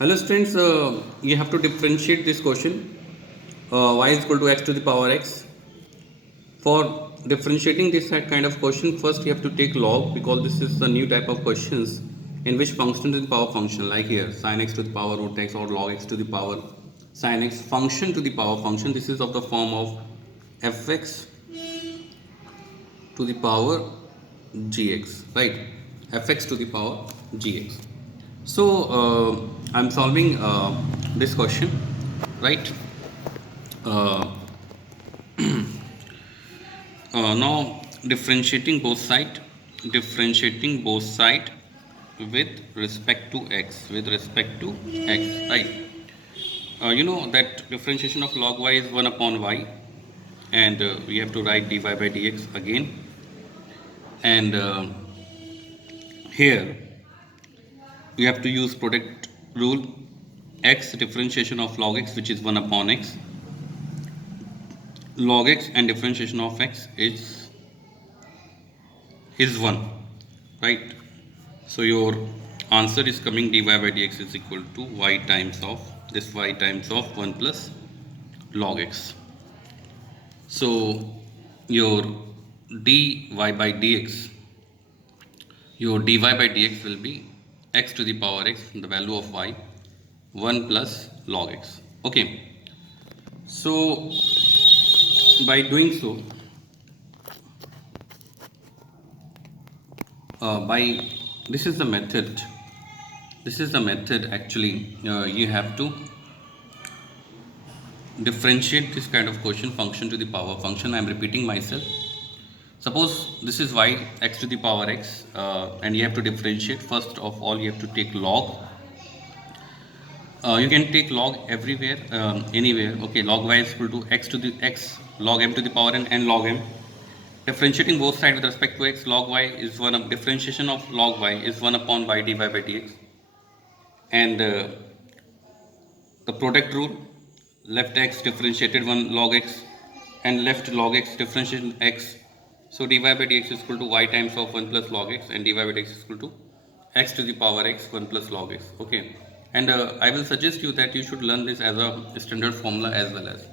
Hello students, you have to differentiate this question y is equal to x to the power x. For differentiating this kind of question, first you have to take log, because this is the new type of questions in which function to the power function, like here sin x to the power root x or log x to the power sin x, function to the power function. This is of the form of fx to the power gx, right? Fx to the power gx. So I'm solving this question, right? uh, Now differentiating both side with respect to x, right? You know that differentiation of log y is 1 upon y, and we have to write dy by dx again. And here you have to use product rule. X differentiation of log x, which is 1 upon x, log x, and differentiation of x is 1, right? So your answer is coming dy by dx is equal to y times of 1 plus log x. So your dy by dx will be x to the power x, the value of y, 1 plus log x. Okay. So by doing so, by this is the method actually. You have to differentiate this kind of question, function to the power function. I am repeating myself. Suppose this is y, x to the power x, and you have to differentiate. First of all, you have to take log. You can take log everywhere, anywhere. Okay, log y is equal to x to the x log m to the power n and log m. Differentiating both sides with respect to x, log y is 1 of differentiation of log y is 1 upon y dy by dx. And the product rule, left x differentiated 1 log x and left log x differentiated x. So dy by dx is equal to y times of 1 plus log x, and dy by dx is equal to x to the power x 1 plus log x. Okay. And I will suggest you that you should learn this as a standard formula as well as.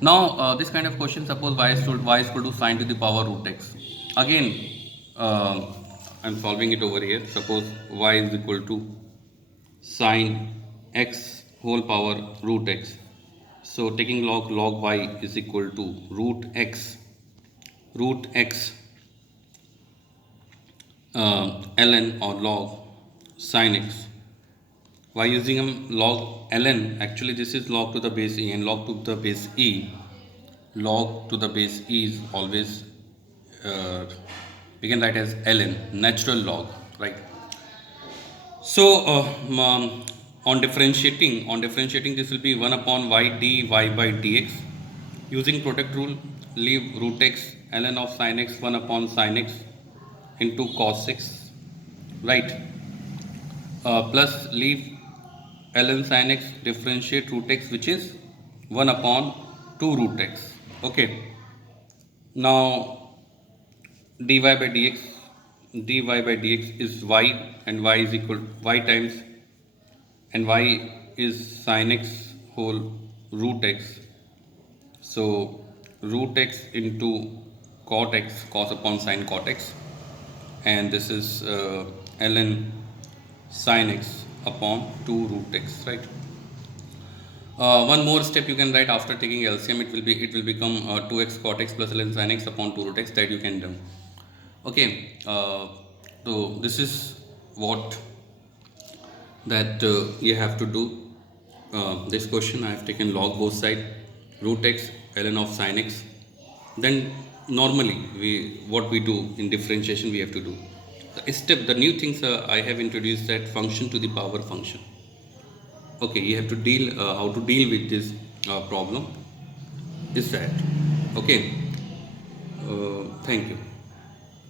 Now this kind of question, suppose y is equal to sine to the power root x. Again, I'm solving it over here. Suppose y is equal to sine x whole power root x. So taking log y is equal to root x ln or log sine x. By using log ln, actually this is log to the base e, and log to the base e. Log to the base e is always we can write as ln, natural log, right? So on differentiating, this will be 1 upon y dy by dx. Using product rule, leave root x ln of sin x 1 upon sin x into cos x, right? Plus leave ln sin x, differentiate root x, which is 1 upon 2 root x. Okay. Now dy by dx is y, and y is equal y times, and y is sin x whole root x. So root x into cot x, cos upon sin cot x, and this is ln sin x upon 2 root x, right? One more step you can write after taking LCM. It will become 2x cot x plus ln sin x upon 2 root x, that you can do. Okay. So this is what that you have to do. This question I have taken log both side, root x ln of sin x. Then normally what we do in differentiation, we have to do the new things I have introduced, that function to the power function. Okay, you have to deal how to deal with this problem is that. Okay. Thank you.